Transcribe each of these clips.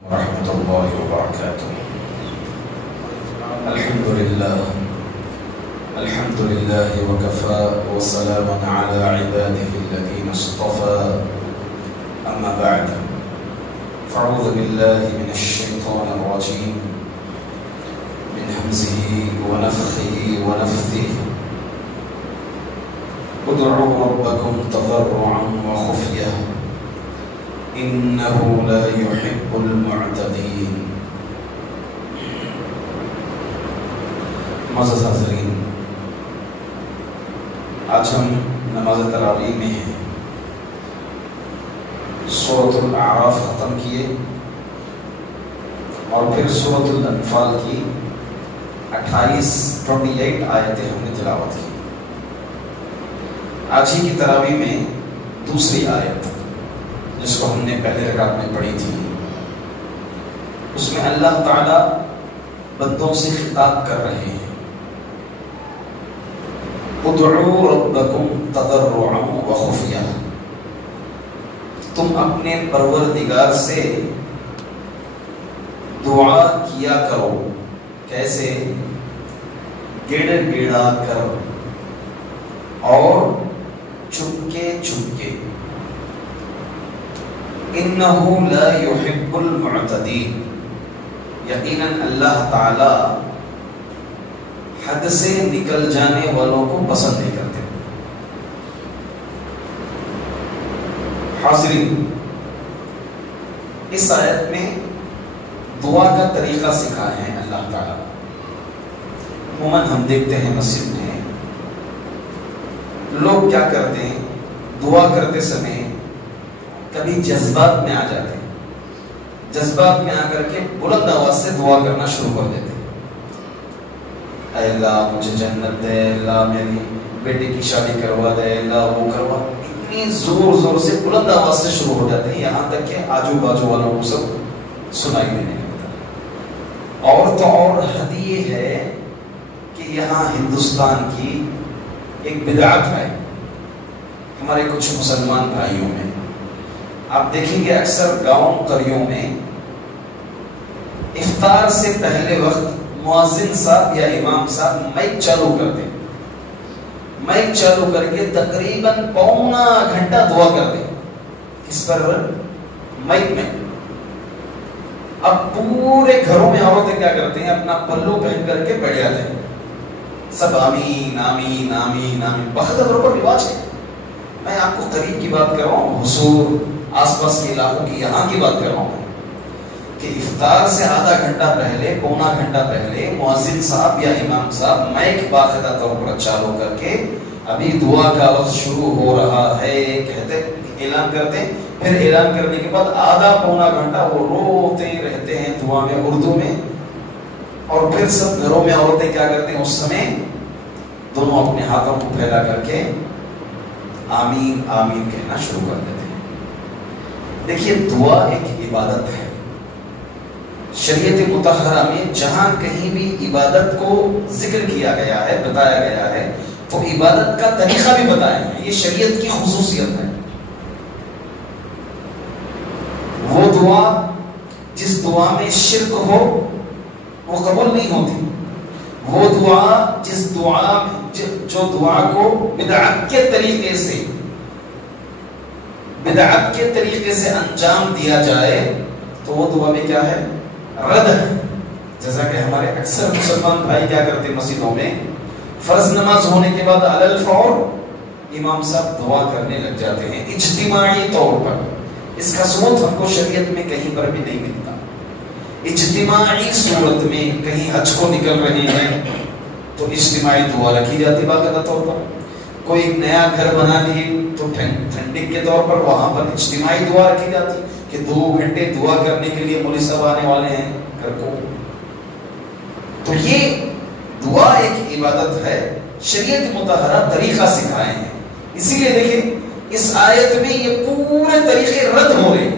ورحمة الله وبركاته. الحمد لله وكفى وسلام على عباده الذين اصطفى. أما بعد فأعوذ بالله من الشيطان الرجيم من همزه ونفخه ونفثه. ادعوا ربكم تضرعا وخفية إنه لا يحب المعتدين. معزز حاضرین، آج ہم نماز تراویح میں ہیں. سورۃ الاعراف ختم کیے اور پھر سورۃ الانفال کی 28 آیتیں ہم نے تلاوت کی. آج ہی کی تراویح میں دوسری آیت جس کو ہم نے پہلے رکعت میں پڑھی تھی، اس میں اللہ تعالی بندوں سے خطاب کر رہے ہیں. ادعوا ربکم تضرعا وخفیہ، تم اپنے پروردگار سے دعا کیا کرو. کیسے؟ گڑ گڑا کر اور چپکے چپکے. انہو لا یحب المعتدین، یقیناً اللہ تعالی حد سے نکل جانے والوں کو پسند نہیں کرتے. حاضرین، اس آیت میں دعا کا طریقہ سکھایا ہے اللہ تعالی. عموماً ہم دیکھتے ہیں مسجد میں لوگ کیا کرتے ہیں، دعا کرتے سمے کبھی جذبات میں آ جاتے ہیں. جذبات میں آ کر کے بلند آواز سے دعا کرنا شروع کر دیتے ہیں. اے اللہ مجھے جنت دے، اللہ میری بیٹے کی شادی کروا دے، اللہ وہ کروا. اتنی زور زور سے بلند آواز سے شروع ہو جاتے ہیں، یہاں تک کہ آجو باجو والوں کو سب سنائی دینے لگتا ہے. اور تو اور حد یہ ہے کہ یہاں ہندوستان کی ایک بدعت ہے ہمارے کچھ مسلمان بھائیوں میں. آپ دیکھیں گے اکثر گاؤں قریوں میں افطار سے پہلے وقت مؤذن صاحب یا امام صاحب مائک چالو کرتے ہیں. مائک چالو کر کے تقریباً پونا گھنٹہ دعا کرتے ہیں. اس پر مائک میں. اب پورے گھروں میں عورتیں کیا کرتے ہیں، اپنا پلو پہن کر کے بیٹھ جاتے ہیں. سب آمین آمین آمین آمین. باقاعدہ طور پر رواج ہے. میں آپ کو قریب کی بات کر رہا ہوں، حضور آس پاس کے علاقوں کی یہاں کی بات کر رہا ہوں کہ افطار سے آدھا گھنٹہ پہلے، پونا گھنٹہ پہلے مؤذن صاحب یا امام صاحب مائک باقاعدہ طور پر چالو کر کے ابھی دعا کا وقت شروع ہو رہا ہے کہتے، اعلان کرتے ہیں. پھر اعلان کرنے کے بعد آدھا پونا گھنٹہ وہ روتے رہتے ہیں دعا میں، اردو میں. اور پھر سب گھروں میں عورتیں کیا کرتے ہیں، اس سمے دونوں اپنے ہاتھوں کو پھیلا کر کے آمین آمین کہنا شروع کر دیتے ہیں. دیکھیے، دعا ایک عبادت ہے. شریعت مطہرہ میں جہاں کہیں بھی عبادت کو ذکر کیا گیا ہے، بتایا گیا ہے، تو عبادت کا طریقہ بھی بتایا ہے. یہ شریعت کی خصوصیت ہے. وہ دعا جس دعا میں شرک ہو وہ قبول نہیں ہوتی. وہ دعا جس دعا جو دعا کو بدعت کے طریقے سے انجام دیا جائے تو وہ دعا میں کیا ہے، رد ہے. جیسا کہ ہمارے اکثر مسلمان بھائی کیا کرتے مسجدوں میں فرض نماز ہونے کے بعد علی الفور امام صاحب دعا کرنے لگ جاتے ہیں اجتماعی طور پر. اس کا ثبوت ہم کو شریعت میں کہیں پر بھی نہیں ملتا. اجتماعی صورت میں کہیں حج کو نکل رہے ہیں تو اجتماعی دعا رکھی جاتی باقاعدہ طور پر. کوئی نیا گھر بنا لیے تو ٹھنڈک کے طور پر وہاں پر اجتماعی دعا رکھی جاتی کہ 2 گھنٹے دعا کرنے کے لیے مولوی صاحب آنے والے ہیں گھر کو. تو یہ دعا ایک عبادت ہے. شریعت مطہرہ طریقہ سکھائے ہیں. اسی لیے دیکھیں اس آیت میں یہ پورے طریقے رد ہو رہے ہیں.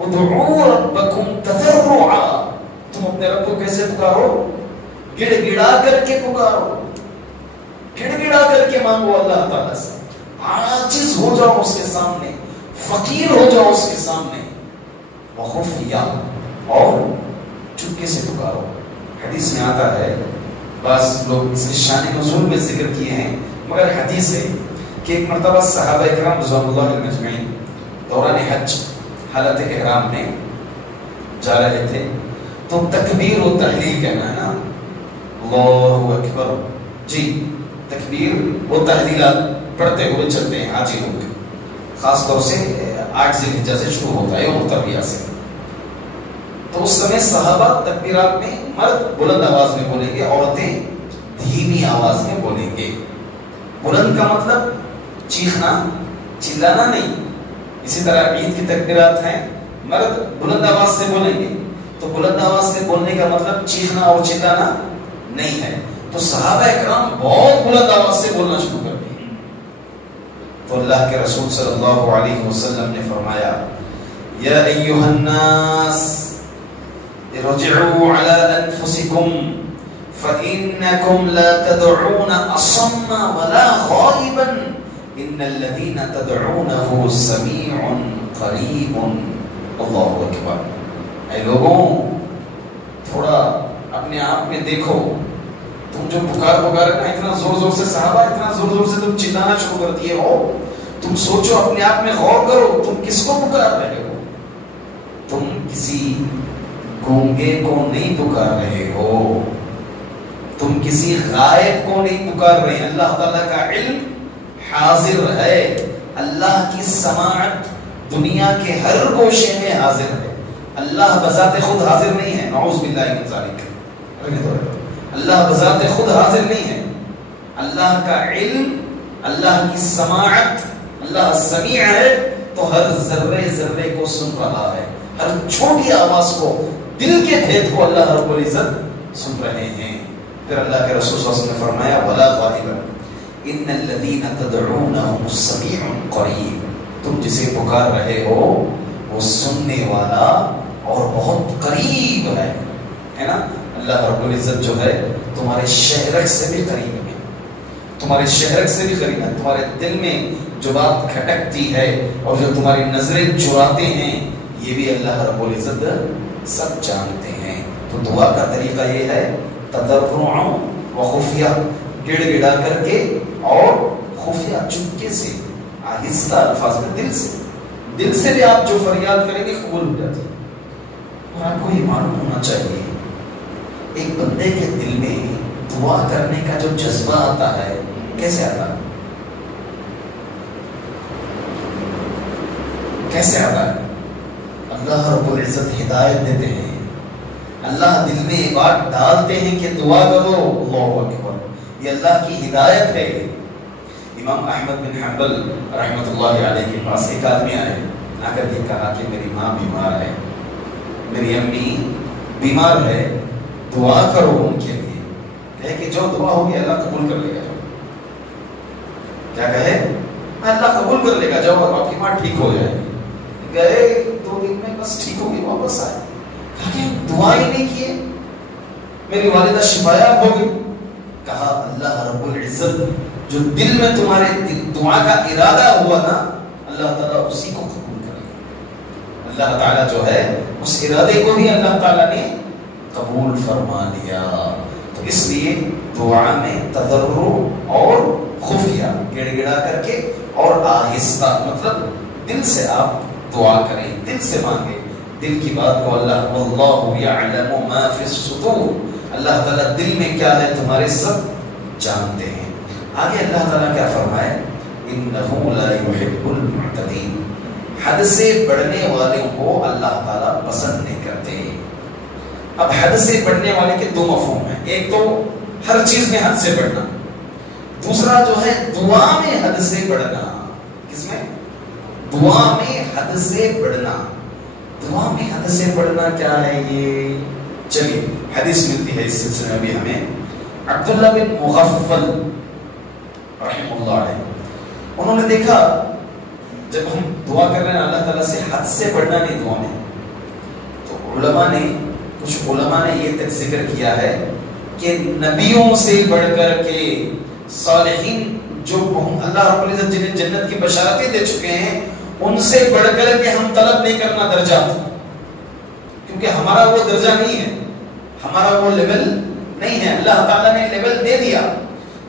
ادعوا ربکم تضرعا، تم اپنے رب کو کیسے پکارو، گڑ گڑا کر کے پکارو، گڑ گڑا کر کے مانگو اللہ تعالیٰ سے. عاجز ہو جاؤ اس کے سامنے، فقیر ہو جاؤ اس کے سامنے. وخفیہ اور چپکے سے پکارو. حدیث میں آتا ہے، بعض لوگ اس کے شان نزول میں ذکر کیے ہیں، مگر حدیث ہے کہ ایک مرتبہ صحابہ اکرام رضوان اللہ علیہم اجمعین دوران حج حالت احرام میں جا رہے تھے، تو تکبیر و تحلیل کہنا ہے نا، اللہ اکبر، جی تکبیر و تحلیلات پڑھتے ہوئے چلتے ہیں حاجی لوگ، خاص طور سے 8 ذی الحجہ سے شروع ہوتا ہے یوم ترویہ سے. تو اس سمے صحابہ تکبیرات میں مرد بلند آواز میں بولیں گے، عورتیں دھیمی آواز میں بولیں گے. بلند کا مطلب چیخنا چلانا نہیں. اسی طرح عید کی تکبیرات ہیں، مرد بلند آواز سے بولیں گے، تو بلند آواز سے بولنے کا مطلب چیخنا اور چلانا نہیں ہے. تو صحابہ اکرام بہت بلند آواز سے بولنا شروع کر دیا. تو اللہ کے رسول صلی اللہ علیہ وسلم نے فرمایا، یا ایھا الناس ارجعوا على انفسکم فإنکم لا تدعون اصم ولا غائبا ان الذین تدعونه سمیع قریب. اللہ اکبر. اے لوگوں، تھوڑا اپنے آپ میں دیکھو، تم جو پکار نا اتنا زور زور سے، صحابہ اتنا زور زور سے تم چلانا شروع کر دیے ہو، تم سوچو، اپنے آپ میں غور کرو، تم کس کو پکار رہے ہو؟ تم کسی گونگے کو نہیں پکار رہے ہو، تم کسی غائب کو نہیں پکار رہے ہیں. اللہ تعالیٰ کا علم حاضر ہے، اللہ کی سماعت دنیا کے ہر گوشے میں حاضر ہے. اللہ بذات خود حاضر نہیں ہے، نعوذ باللہ من ذالک. اللہ بذات خود حاضر نہیں ہے. اللہ کا علم، اللہ کی سماعت، اللہ سمیع ہے، تو ہر ذرے ذرے کو سن رہا ہے، ہر چھوٹی آواز کو، دل کے بھید کو اللہ رب العزت سن رہے ہیں. پھر اللہ کے رسول صلی اللہ علیہ وسلم نے فرمایا، ولا غائبا ان الذین تدعونهم سمیع قریب. تم جسے پکار رہے ہو وہ سننے والا اور بہت قریب ہے نا. اللہ رب العزت جو ہے تمہارے شہرک سے بھی قریب ہے، تمہارے شہرک سے بھی قریب ہے. تمہارے دل میں جو بات کھٹکتی ہے اور جو تمہاری نظریں چراتے ہیں، یہ بھی اللہ رب العزت سب جانتے ہیں. تو دعا کا طریقہ یہ ہے، تضرع و خفیہ، گڑ گڑا کر کے اور خفیہ چپکے سے، آہستہ الفاظ میں، دل سے بھی آپ جو فریاد کریں گے قبول ہو جاتی ہے. اور آپ کو یہ معلوم ہونا چاہیے، ایک بندے کے دل میں دعا کرنے کا جو جذبہ آتا ہے کیسے آتا ہے؟ کیسے آتا ہے؟ اللہ رب العزت ہدایت دیتے ہیں، اللہ دل میں یہ بات ڈالتے ہیں کہ دعا کرو. اللہ اکبر. یہ اللہ کی ہدایت ہے. امام احمد بن حنبل رحمۃ اللہ علیہ کے پاس ایک آدمی آئے، آ کر کے کہا کہ میری ماں بیمار ہے، میری امی بیمار ہے، دعا کرو ان کے لیے. کہے کہ جو دعا ہوگی اللہ قبول کر لے گا. کیا کہے؟ اللہ قبول کر لے گا، جاؤ آپ کی ماں ٹھیک ہو جائے. گئے 2 دن میں بس ٹھیک ہو گئی، واپس آئے. کہا کہ دعا ہی نہیں کیے، میری والدہ شفایاب ہو گئی. کہا اللہ رب العزت جو دل میں تمہارے دعا کا ارادہ ہوا نا، اللہ تعالیٰ اسی کو قبول کرے گا. اللہ تعالیٰ جو ہے اس ارادے کو بھی اللہ تعالیٰ نے قبول فرما لیا. تو اس لیے دعا میں تضرع اور خفیہ، گڑ گڑا کر کے اور آہستہ، مطلب دل سے آپ دعا کریں، دل سے مانگیں، دل کی بات کو. اللہ واللہ یعلم ما فی الصدور، اللہ تعالیٰ دل میں کیا ہے تمہارے سب جانتے ہیں. آگے اللہ تعالیٰ کیا فرمائے؟ انہ لا یحب المعتدین. حد سے بڑھنے والوں کو اللہ تعالیٰ پسند نہیں کرتے. اب حد سے بڑھنے والے کے 2 مفہوم ہیں. ایک تو ہر چیز میں حد سے بڑھنا، دوسرا جو ہے دعا میں حد سے بڑھنا. کس میں؟ دعا میں حد سے بڑھنا. دعا میں حد سے بڑھنا کیا ہے یہ؟ چلیے حدیث ملتی ہے اس سلسلے میں بھی ہمیں. عبداللہ بن مغفل رحم اللہ علیہ، انہوں نے دیکھا جب ہم دعا کر رہے ہیں اللہ تعالیٰ سے حد سے بڑھنا نہیں دعا میں، تو کچھ علماء نے یہ تک ذکر کیا ہے کہ نبیوں سے بڑھ کر کے صالحین جو اللہ رب العزت جنہیں جنت کی بشارتیں دے چکے ہیں، ان سے بڑھ کر کے ہم طلب نہیں کرنا درجات. کیونکہ ہمارا وہ درجہ نہیں ہے، ہمارا وہ لیول نہیں ہے. اللہ تعالیٰ نے لیول دے دیا،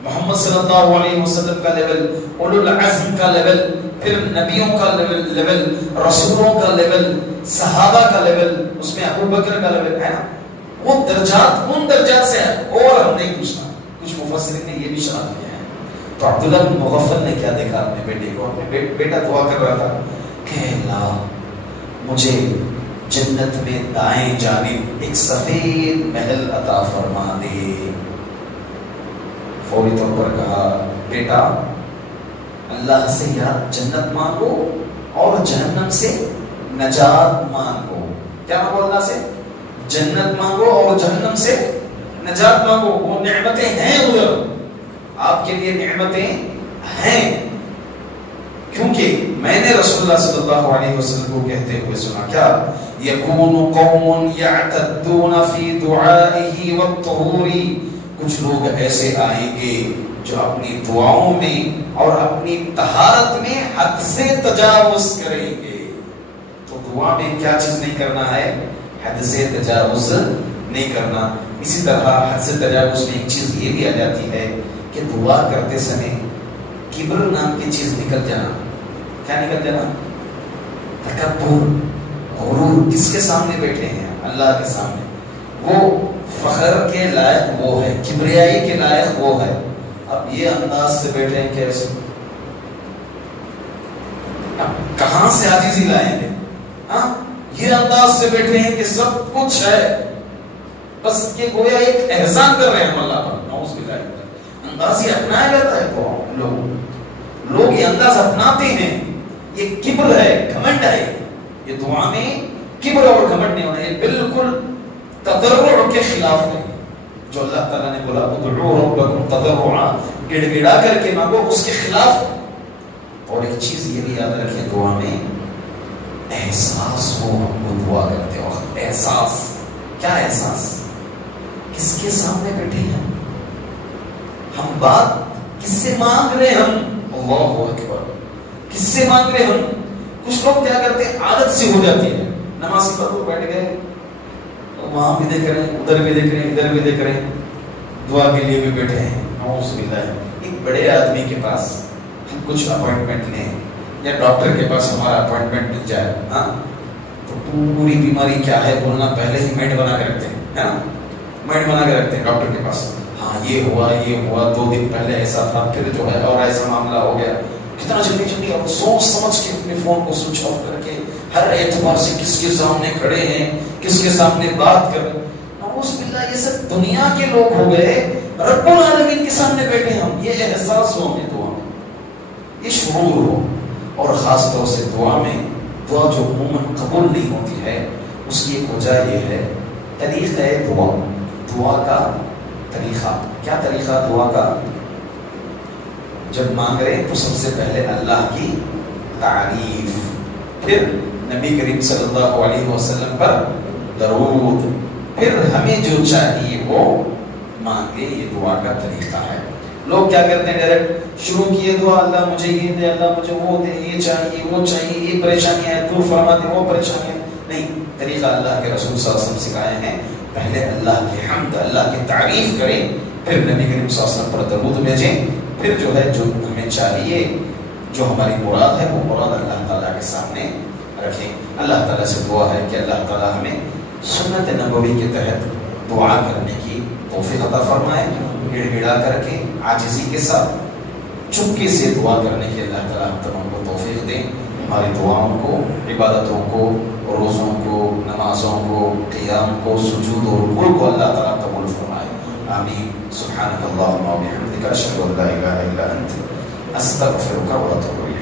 محمد صلی اللہ علیہ وسلم کا لیول، اولو العزم کا لیول، پھر نبیوں کا لیول، رسولوں کا لیول، صحابہ کا لیول، اس میں ابو بکر کا لیول ہے نا. وہ درجات ان درجات سے ہے، اور ہم نہیں پوچھنا. کچھ مفسرین نے یہ بھی شرح کیا ہے. تو عبداللہ بن مغفل نے کیا دیکھا اپنے بیٹے کو، اپنے بیٹا دعا کر رہا تھا کہ اللہ مجھے جنت میں دائیں جانب ایک سفید محل عطا فرما دے. فوری طور پر کہا بیٹا اللہ سے یا جنت مانگو اور جہنم سے نجات مانگو. کیا مانگو؟ اللہ سے جنت مانگو اور جہنم سے نجات مانگو. وہ نعمتیں ہیں ادھر، آپ کے لیے نعمتیں ہیں. کیونکہ میں نے رسول اللہ صلی اللہ علیہ وسلم کو کہتے ہوئے سنا، کیا یکون قوم یعتدون فی دعائہ والطہور، کچھ لوگ ایسے آئیں گے جو اپنی دعاؤں میں اور اپنی طہارت میں حد سے تجاوز کریں گے. تو دعا میں کیا چیز نہیں کرنا ہے؟ حد سے تجاوز نہیں کرنا. اسی طرح حد سے تجاوز میں ایک چیز یہ بھی آ جاتی ہے کہ دعا کرتے سمے کبر نام کی چیز نکل جانا. کیا نکل جانا؟ تکبر، غرور. کس کے سامنے بیٹھے ہیں؟ اللہ کے سامنے. وہ فخر کے لائق وہ ہے، کبریائی کے لائق وہ ہے. اب یہ انداز سے بیٹھے ہیں کیسے؟ اب کہاں سے عاجزی لائیں گے؟ ہاں یہ انداز سے بیٹھے ہیں کہ سب کچھ ہے، بس یہ گویا ایک احسان کر رہے ہیں ہم اللہ پر. نعوذ باللہ. انداز یہ اپنایا جاتا ہے تو لوگ یہ انداز اپناتے ہیں. یہ کبر ہے، گھمنڈ ہے. یہ دعا میں کبر اور گھمنڈ نہیں ہونا، یہ بالکل تضرع کے خلاف ہے. جو اللہ تعالیٰ نے بولا ادعوا ربکم تضرعا، گڑ گڑا کر کے مانگو، اس کے خلاف. اور ایک چیز یہ بھی یاد رکھیں، دعا میں احساس ہو. ہم کو دعا کرتے وقت احساس. کیا احساس؟ کس کے سامنے بیٹھے ہیں ہم؟ بات کس سے مانگ رہے ہم؟ اللہ اکبر. کس سے مانگ رہے ہم؟ کچھ لوگ کیا کرتے ہیں، عادت سے ہو جاتی ہے. نماز پر وہ بیٹھ گئے، وہاں بھی دیکھ رہے ہیں، ادھر بھی دیکھ رہے ہیں، ادھر بھی دیکھ رہے ہیں، دعا کے لیے بھی بیٹھے ہیں. نعوذ باللہ. ایک بڑے آدمی کے پاس ہم کچھ اپوائنٹمنٹ لیں یا ڈاکٹر کے پاس ہمارا اپوائنٹمنٹ مل جائے، ہاں تو پوری بیماری کیا ہے بولنا پہلے ہی مائنڈ بنا کے رکھتے ہیں، ہے نا. مائنڈ بنا کے رکھتے ہیں ڈاکٹر کے پاس. ہاں یہ ہوا 2 دن پہلے ایسا تھا، پھر جو ہے اور ایسا معاملہ ہو گیا. کتنا جلدی اور سوچ سمجھ کے اپنے فون کو سوئچ آف کر کے ہر اعتبار سے کس کے سامنے کھڑے ہیں، کس کے سامنے بات کر رہے ہیں. نعوذ باللہ. یہ سب دنیا کے لوگ ہو گئے، رب العالمین کے سامنے بیٹھے ہم. یہ احساس ہو ہمیں دعا میں، یہ شعور ہو. اور خاص طور سے دعا میں، دعا جو عموماً قبول نہیں ہوتی ہے، اس کی ایک وجہ یہ ہے، طریقہ ہے دعا کا طریقہ. کیا طریقہ دعا کا؟ جب مانگ رہے تو سب سے پہلے اللہ کی تعریف، پھر نبی کریم صلی اللہ علیہ وسلم پر درود، پھر ہمیں جو چاہیے وہ مانگے. یہ دعا کا طریقہ ہے. لوگ کیا کرتے ہیں، ڈائریکٹ شروع کیے دعا، اللہ مجھے یہ دے، اللہ مجھے وہ دے، یہ چاہیے وہ چاہیے، یہ پریشانی ہے دور فرما دے، وہ پریشانی ہے. نہیں، طریقہ اللہ کے رسول صلی اللہ علیہ وسلم سکھائے ہیں. پہلے اللہ کی حمد، اللہ کی تعریف کریں، پھر نبی کریم صلی اللہ علیہ وسلم پر درود بھیجیں، پھر جو ہے جو ہمیں چاہیے، جو ہماری مراد ہے، وہ مراد اللہ تعالیٰ کے سامنے رکھیں. اللہ تعالیٰ سے دعا ہے کہ اللہ تعالیٰ ہمیں سنت نبوی کے تحت دعا کرنے کی توفیق عطا فرمائے. گڑ گڑا کر کے، عاجزی کے ساتھ، چپکے سے دعا کرنے کی اللہ تعالیٰ ہم تمام کو توفیق دیں. ہماری دعاؤں کو، عبادتوں کو، روزوں کو، نمازوں کو، قیام کو، سجود اور رکوع کو اللہ تعالیٰ قبول فرمائے. آمین. سبحانک اللہم و بحمدک، اشہد ان لا الہ الا انت، استغفرک و اتوب الیک.